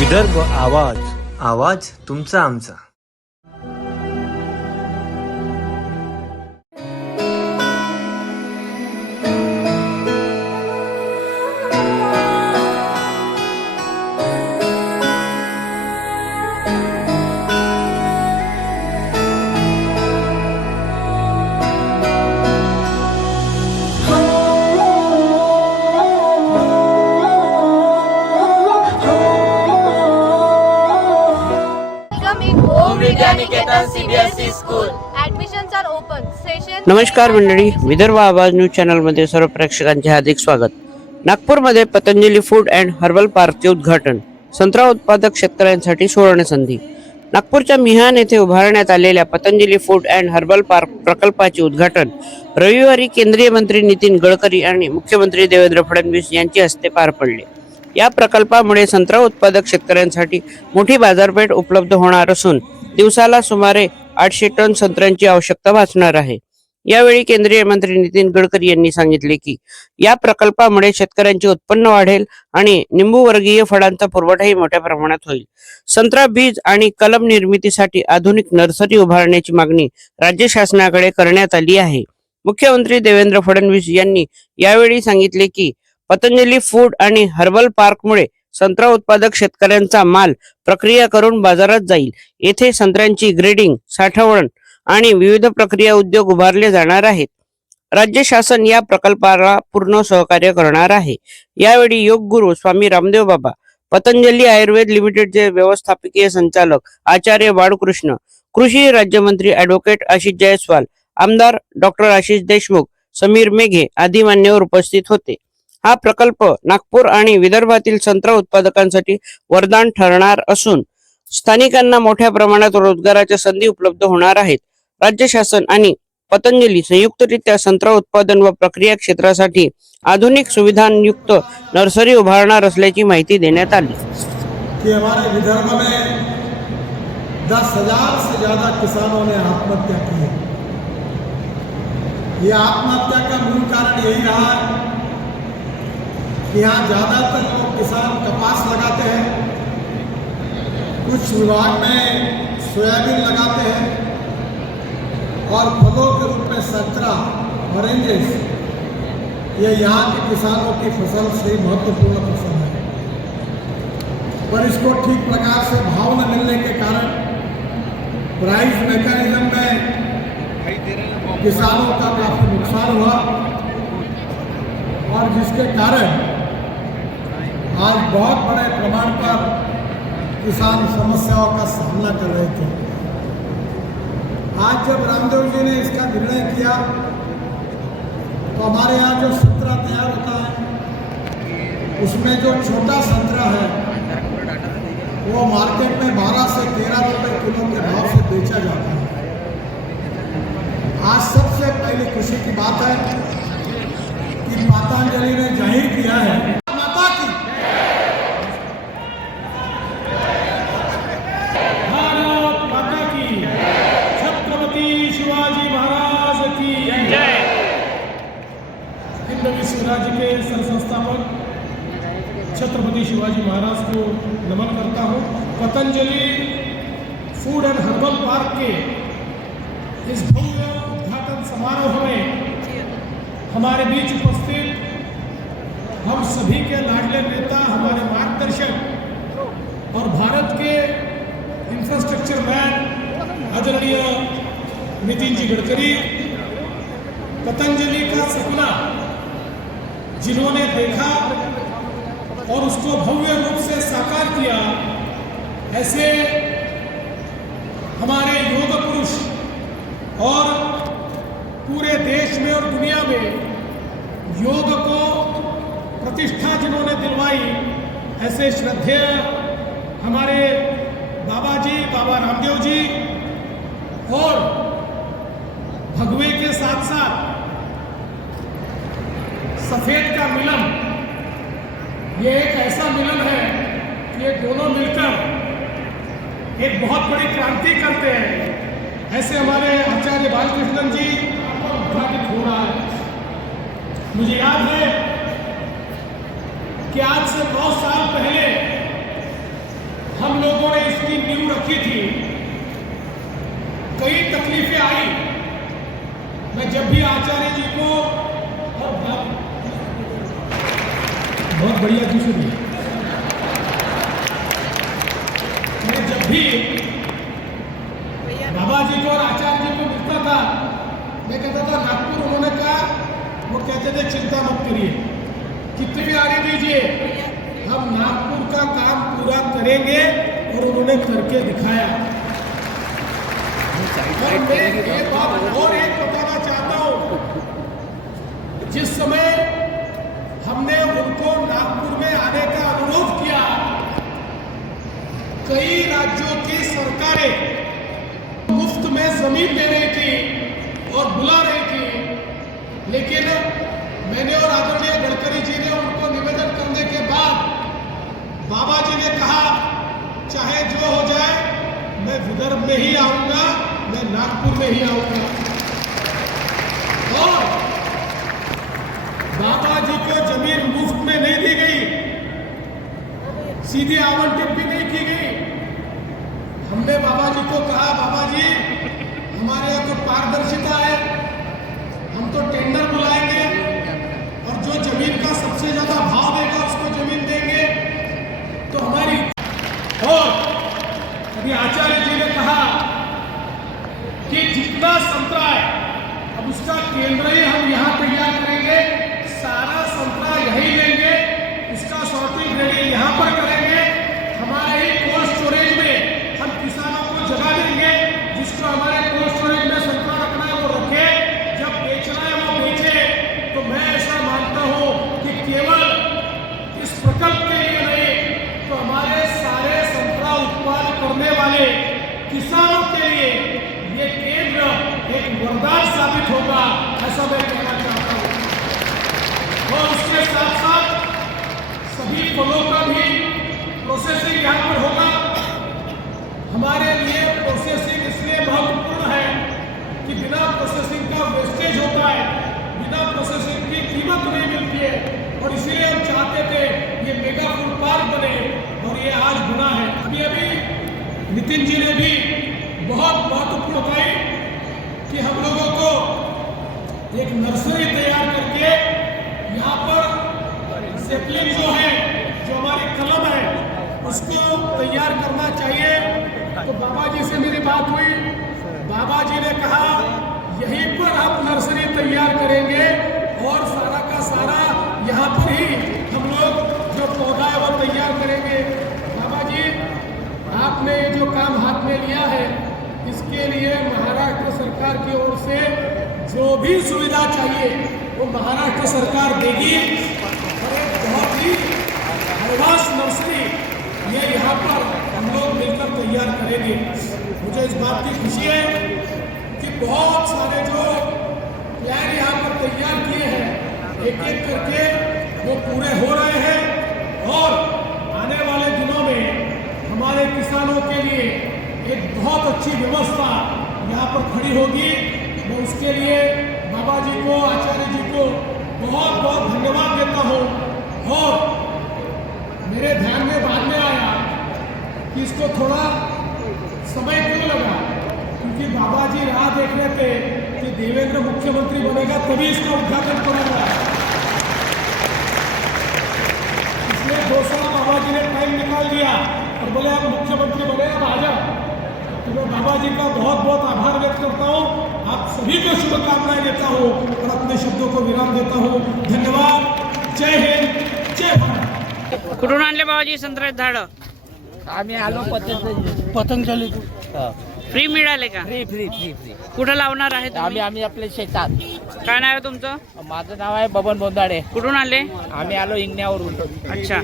विदर्भ आवाज, आवाज तुमचा आमचा. CBSE school. Admissions are open. Session. नमस्कार मंडळी, विदर्भ आवाज न्यूज चॅनल मध्ये सर्व प्रेक्षकांचे हार्दिक स्वागत. नागपूरमध्ये पतंजली फूड अँड हर्बल पार्कचे उद्घाटन. संत्रा उत्पादक शेतकऱ्यांसाठी सुवर्ण संधी. नागपूरच्या मिहान येथे उभारण्यात आलेल्या Patanjali food and herbal park प्रकल्पाचे उद्घाटन रविवारी केंद्रीय मंत्री नितीन गडकरी आणि मुख्यमंत्री देवेंद्र फडणवीस यांच्या हस्ते पार पडले. या प्रकल्पामुळे संत्रा उत्पादक शेतकऱ्यांसाठी मोठी बाजारपेठ उपलब्ध होणार असून दिवसाला सुमारे 800 टन संत्र्यांची आवश्यकता भासणार आहे. यावेळी केंद्रीय मंत्री नितीन गडकरी यांनी सांगितले की या प्रकल्पामुळे शेतकऱ्यांचे उत्पन्न वाढेल आणि निंबू वर्गीय फळांचा पुरवठाही मोठ्या प्रमाणात होईल. संत्रा बीज आणि कलम निर्मितीसाठी आधुनिक नर्सरी उभारण्याची मागणी राज्य शासनाकडे करण्यात आली आहे. मुख्यमंत्री देवेंद्र फडणवीस यांनी यावेळी सांगितले की पतंजली फूड आणि हर्बल पार्कमुळे संत्रा उत्पादक शेतकऱ्यांचा माल प्रक्रिया करून बाजारात जाईल. येथे संत्र्यांची ग्रेडिंग, साठवण आणि विविध प्रक्रिया उद्योग उभारले जाणार आहेत. राज्य शासन या प्रकल्पाला पूर्ण सहकार्य करणार आहे. यावेळी योग गुरु स्वामी रामदेव बाबा, पतंजली आयुर्वेद लिमिटेडचे व्यवस्थापकीय संचालक आचार्य बाळकृष्ण, कृषी राज्यमंत्री ॲडव्होकेट आशिष जयस्वाल, आमदार डॉक्टर आशिष देशमुख, समीर मेघे आदी मान्यवर उपस्थित होते. हा प्रकल्प नागपूर आणि विदर्भातील संत्रा उत्पादकांसाठी वरदान ठरणार असून स्थानिकांना मोठ्या प्रमाणात रोजगाराच्या संधी उपलब्ध होणार आहेत. राज्य शासन आणि पतंजली संयुक्तरित्या संत्रा उत्पादन व प्रक्रिया क्षेत्रासाठी आधुनिक सुविधांयुक्त नर्सरी उभारणार असल्याची माहिती देण्यात आली. कि हमारे विदर्भ में 10,000 से ज्यादा किसानों ने आत्महत्या की है. ये आत्महत्या का मूल कारण यही रहा है कि यहाँ ज़्यादातर लोग किसान कपास लगाते हैं, कुछ विभाग में सोयाबीन लगाते हैं और फलों के रूप में संतरा, ऑरेंजेस, ये यहाँ के किसानों की फसल से महत्वपूर्ण फसल है. पर इसको ठीक प्रकार से भाव न मिलने के कारण प्राइस मैकेनिज्म में किसानों का काफ़ी नुकसान हुआ और जिसके कारण आज बहुत बड़े प्रमाण पर किसान समस्याओं का सामना कर रहे थे. आज जब रामदेव जी ने इसका निर्णय किया तो हमारे यहाँ जो संतरा तैयार होता है उसमें जो छोटा संतरा है वो मार्केट में 12 से 13 रुपए किलो के भाव से बेचा जाता है. आज सबसे पहले खुशी की बात है कि पतंजलि ने जाहिर किया है राज्य के संस्थापक छत्रपति शिवाजी महाराज को नमन करता हूँ. Patanjali food and herbal park के इस भव्य उद्घाटन समारोह में हमारे बीच उपस्थित हम सभी के लाडले नेता, हमारे मार्गदर्शक और भारत के इंफ्रास्ट्रक्चर मैन आदरणीय नितिन जी गडकरी, पतंजलि का सपना जिन्होंने देखा और उसको भव्य रूप से साकार किया, ऐसे हमारे योग पुरुष और पूरे देश में और दुनिया में योग को प्रतिष्ठा जिन्होंने दिलवाई, ऐसे श्रद्धेय हमारे बाबा जी, बाबा रामदेव जी, और भगवे के साथ साथ सफेद का मिलन, ये एक ऐसा मिलन है कि ये दोनों मिलकर एक बहुत बड़ी क्रांति करते हैं. ऐसे हमारे आचार्य बालकृष्णन जी उद्घाटित हो रहा है. मुझे याद है कि आज से 9 साल पहले रखी थी, कई तकलीफें आई। मैं जब भी आचार्य जी को और बहुत बढ़िया दूसरी मैं जब भी बाबा जी को और आचार्य जी को मिलता था, मैं कहता था नागपुर, उन्होंने कहा, वो कहते थे चिंता मत करिए, कितनी भी आने दीजिए, हम नागपुर का काम पूरा करेंगे, और उन्होंने करके दिखाया। और मैं ये बात और एक बताना चाहता हूं, जिस समय हमने उनको नागपुर में आने का अनुरोध किया, कई राज्यों की सरकारें मुफ्त में जमीन दे रही थी और बुला रही थी, लेकिन मैंने और आदरणीय गडकरी जी ने उनको निवेदन करने के बाद बाबा जी ने कहा, चाहे जो हो जाए, मैं विदर्भ में ही आऊंगा, मैं नागपुर में ही आऊंगा। और बाबा जी को जमीन मुफ्त में नहीं दी गई, सीधी आवंटित भी नहीं की गई। हमने बाबा जी को कहा, बाबा जी हमारे यहाँ तो पारदर्शिता है, हम तो टेंडर बुलाएंगे और जो जमीन का सबसे ज्यादा भाव देगा उसको जमीन देंगे, तो हमारी। और अभी आचार्य जी ने कहा कि जितना संतरा है, अब उसका केंद्र ही हम यहाँ तैयार करेंगे, सारा संतरा यही लेंगे, उसका सॉर्टिंग रेडी यहाँ पर करेंगे, हमारे ही कोल्ड स्टोरेज में हम किसानों को जगह देंगे, जिसको हमारे कोल्ड स्टोरेज में संतरा रखना है वो रखे, जब बेचना है वो बेचे। तो मैं ऐसा मानता हूँ कि केवल इस प्रकल्प के लिए नहीं, तो हमारे सारे संतरा उत्पादन करने वाले किसानों के लिए ये केंद्र एक वरदान साबित होगा, ऐसा मैं कहना चाहता हूँ। और उसके साथ साथ सभी फलों का भी प्रोसेसिंग यहाँ पर होगा। हमारे लिए प्रोसेसिंग इसलिए महत्वपूर्ण है कि बिना प्रोसेसिंग का वेस्टेज होता है, बिना प्रोसेसिंग की कीमत नहीं मिलती है, और इसीलिए हम चाहते थे ये मेगा फूड पार्क बने, और ये आज बना है। अभी अभी नितिन जी ने भी बहुत महत्वपूर्ण बताई कि हम लोगों को एक नर्सरी तैयार करके यहाँ पर सेपलिंग जो है, जो हमारी कलम है, उसको तैयार करना चाहिए। तो बाबा जी से मेरी बात हुई, बाबा जी ने कहा यहीं पर हम नर्सरी तैयार करेंगे और सारा का सारा यहाँ पर ही हम लोग जो पौधा है वो तैयार करेंगे। बाबा जी, आपने जो काम हाथ में लिया है, इसके लिए महाराष्ट्र सरकार की ओर से जो भी सुविधा चाहिए वो महाराष्ट्र सरकार देगी, और एक बहुत ही एडवांस नर्सरी ये यहाँ पर हम लोग मिलकर तैयार करेंगे। मुझे इस बात की खुशी है कि बहुत सारे जो प्लान यहाँ पर तैयार किए हैं, एक एक करके वो पूरे हो रहे हैं, और आने वाले दिनों में हमारे किसानों के लिए एक बहुत अच्छी व्यवस्था यहाँ पर खड़ी होगी। मैं उसके लिए बाबा जी को, आचार्य जी को बहुत बहुत धन्यवाद देता हूँ। और मेरे ध्यान में बाद में आया कि इसको थोड़ा समय क्यों लगा, क्योंकि बाबा जी राह देख रहे थे कि देवेंद्र मुख्यमंत्री बनेगा तभी इसका उद्घाटन करूंगा। इसलिए 2 साल बाबा जी ने टाइम निकाल दिया और बोले आप मुख्यमंत्री बने, अब आ जाओ। तो मैं बाबा जी का बहुत बहुत आभार व्यक्त करता हूँ, आप सभी को शुभकामनाएं देता हूँ और अपने शब्दों को विराम देता हूँ। धन्यवाद। जय हिंद, जय भारत। कुठून आणले बाबाजी संत्र्याचे झाडं? आम्ही आलो पतंजली फ्री मिळाले का? फ्री फ्री फ्री फ्री कुठं लावणार आहे तुम्ही? आम्ही आपल्या शेतात. काय नाव आहे तुमचं? माझं नाव आहे बबन बोंदाडे. कुठून आले? आम्ही आलो इंगण्यावरून. अच्छा.